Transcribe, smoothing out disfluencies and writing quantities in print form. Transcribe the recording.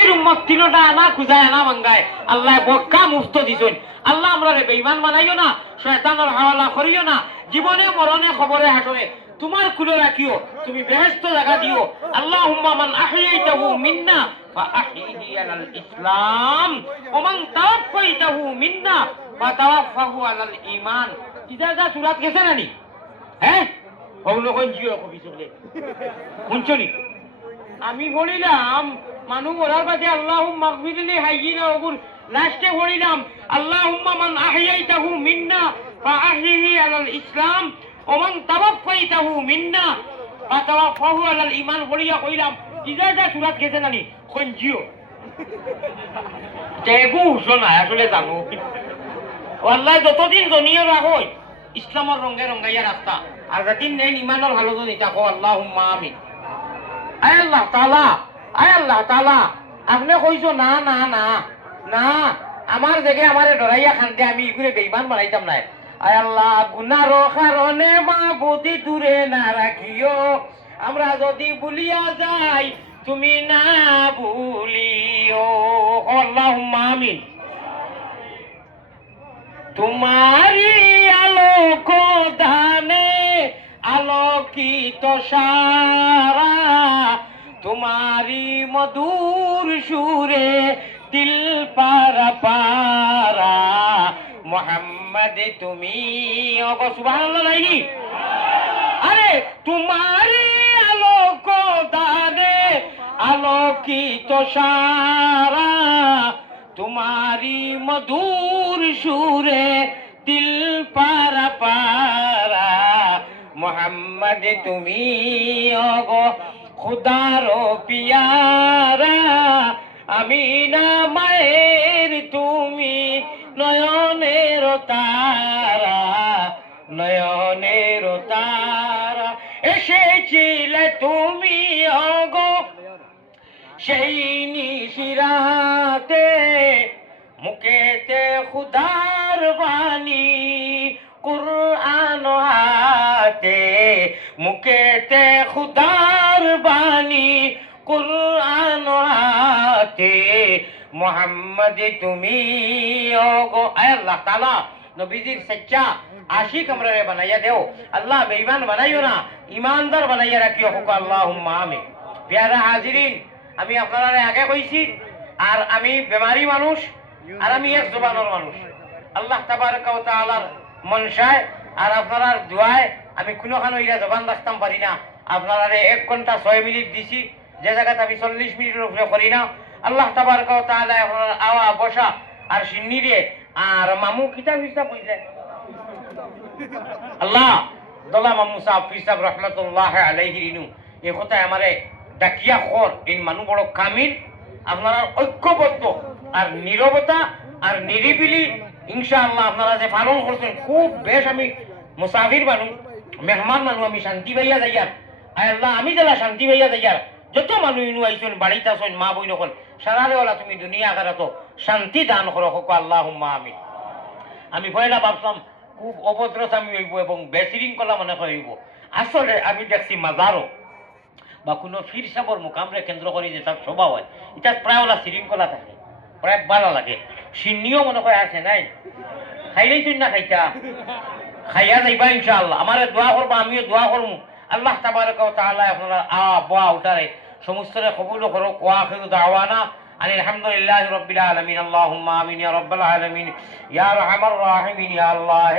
নবীর উম্মত তিনটা আনা খুঁজায় আনা মাঙ্গায় আল্লাহ বক্কা মুফত দিছেন আল্লাহ আমরা রে বেঈমান বানাইও না শয়তানের হাওলা করিও না জীবনে মরণে খবরে হাসরে তোমার কুলে রাখিও তুমি বেহেশত জায়গা দিও আল্লাহুম্মা মান আহইয়াইতাহু মিন্না ফাআহইহি আলাল ইসলাম ওয়া মান তাওয়াফাইতাহু মিন্না ফাতাওয়াফাহু আলাল ঈমান ইজাজা সূরাত গেছে নানি হ্যাঁ ওগুলো কোন জিও কবি চলে শুনছনি আমি বলিলাম মানুষ ওরার কাছে আল্লাহুম্মা গফিরলি হাইয়িনা ওগুর লাস্টে বলিলাম আল্লাহুম্মা মান আহইয়াইতাহু মিন্না ফাআহইহি আলাল ইসলাম ওমান তাওয়াফাইতাহু মিন্না ফাতাওয়াফাহু আলাল ঈমান বলিয়া কইলাম ইজাজা সূরাত গেছে নানি কোন জিও তেগু শোনা আসলে জানো আল্লাহ যতদিন দুনিয়া রাখই ইসলামের রঙে রঙাইয়া রাস্তা আর যতদিন নেই ঈমানের ভালো তো নিতা কো আল্লাহুম্মা আমিন আয় আল্লাহ তাআলা আপনি কইছো না না না না আমার দেখে আমারে ডরাইয়া খানতে আমি ইগুরে বেঈমান বানাইতাম না আয় আল্লাহ গুনার কারণে মাবুদি দূরে না রাখিও আমরা যদি ভুলিয়া যাই তুমি না ভুলিও আল্লাহুম্মা আমিন তোমারি আলোক দানে আলোকিত সারা তোমারি মধুর সুরে দিল পারা পারা মোহাম্মদ তুমি ওগো সুবহানাল্লাহ নাইনি আরে তোমারি আলোক দানে আলোকিত সারা তোমারি মধুর সুরে দিল পারা পারা মোহাম্মদ তুমি ওগো খুদার পিয়ারা আমিনা মায়ের তুমি নয়নের তারা নয়নের তারা এসেছিলে তুমি ওগো সেই নিশিরাতে মুখেতে খুদার বাণী কুরআন হাতে মুখেতে খুদার বাণী কুরআন হাতে মোহাম্মদ তুমি ওগো আল্লাহ তাআলা নবীজির সচ্চা আশিক আমরা রে বানাইয়া দেও আল্লাহ বেঈমান বানাইও না ঈমানদার বানাইয়া রাখিও হোক আল্লাহুম্মা আমিন প্যারা হাজিরিন আমি আপনারা আগে কইছি আর আমি বেমারি মানুষ আর আমি এক জবানের মানুষ আল্লাহ তাবারকা ওয়া তাআলার মনসায় আর আপনার দোয়ায় আমি কোনোখানো ইরা জবান রাখতাম পারি না আপনারা 1 ঘন্টা 6 মিনিট দিছি যে জায়গাতে আমি 40 মিনিটের উপরে করি না আল্লাহ তাবারকা ওয়া তাআলা আপনার আওয়া বসা আর সিন্নি রে আর মামু কিতাব হিসাব কইছে আল্লাহ দলা মামু সাহেব ফিসাব রহমাতুল্লাহ আলাইহি রিনু এই কথা আমারে ডাকিয়া খর এই মানুষ বড় কামিল আপনারা ঐক্যবদ্ধ আর নীরবতা আর নিরিবিলি ইনশাআল্লাহ আপনারা যে পালন করছেন খুব বেশ আমি মুসাফির মানুষ মেহমান মানুষ আমি শান্তি পাইয়া যাইয়ার আল্লাহ আমি যারা শান্তি পাইয়া যাইয়ার যত মানুষ ইনু আইছেন বাড়িতে আসেন মা বই নকল সারারে ওলা তুমি দুনিয়া আখারাত শান্তি দান করো হোক আল্লাহুম্মা আমিন আমি পয়লা ভাবতাম খুব অভদ্রতামি হইব এবং বেশৃঙ্খলা মনে হইব আসলে আমি দেখছি মাজারও বা কোনো ফির সাবর মোকামরে কেন্দ্র করে যে তার স্বভাব হয় এটা প্রায় ওলা শৃঙ্খলা থাকে প্রায় ভালো লাগে সিন্নিও মনে হয় আছে নাই খাইলেই তুই না খাইতা খাইয়া যাইবা ইনশাআল্লাহ আমারে দোয়া করবা আমিও দোয়া করবো আল্লাহ তাবারকা ওয়া তাআলা আপনারা বোয়া উঠারে সমস্তরে কবুল করো ওয়া আখিরু দাওয়ানা আলহামদুলিল্লাহি রাব্বিল আলামিন আল্লাহুম্মা আমিন ইয়া রাব্বাল আলামিন ইয়া আরহামার রাহিমিন ইয়া আল্লাহ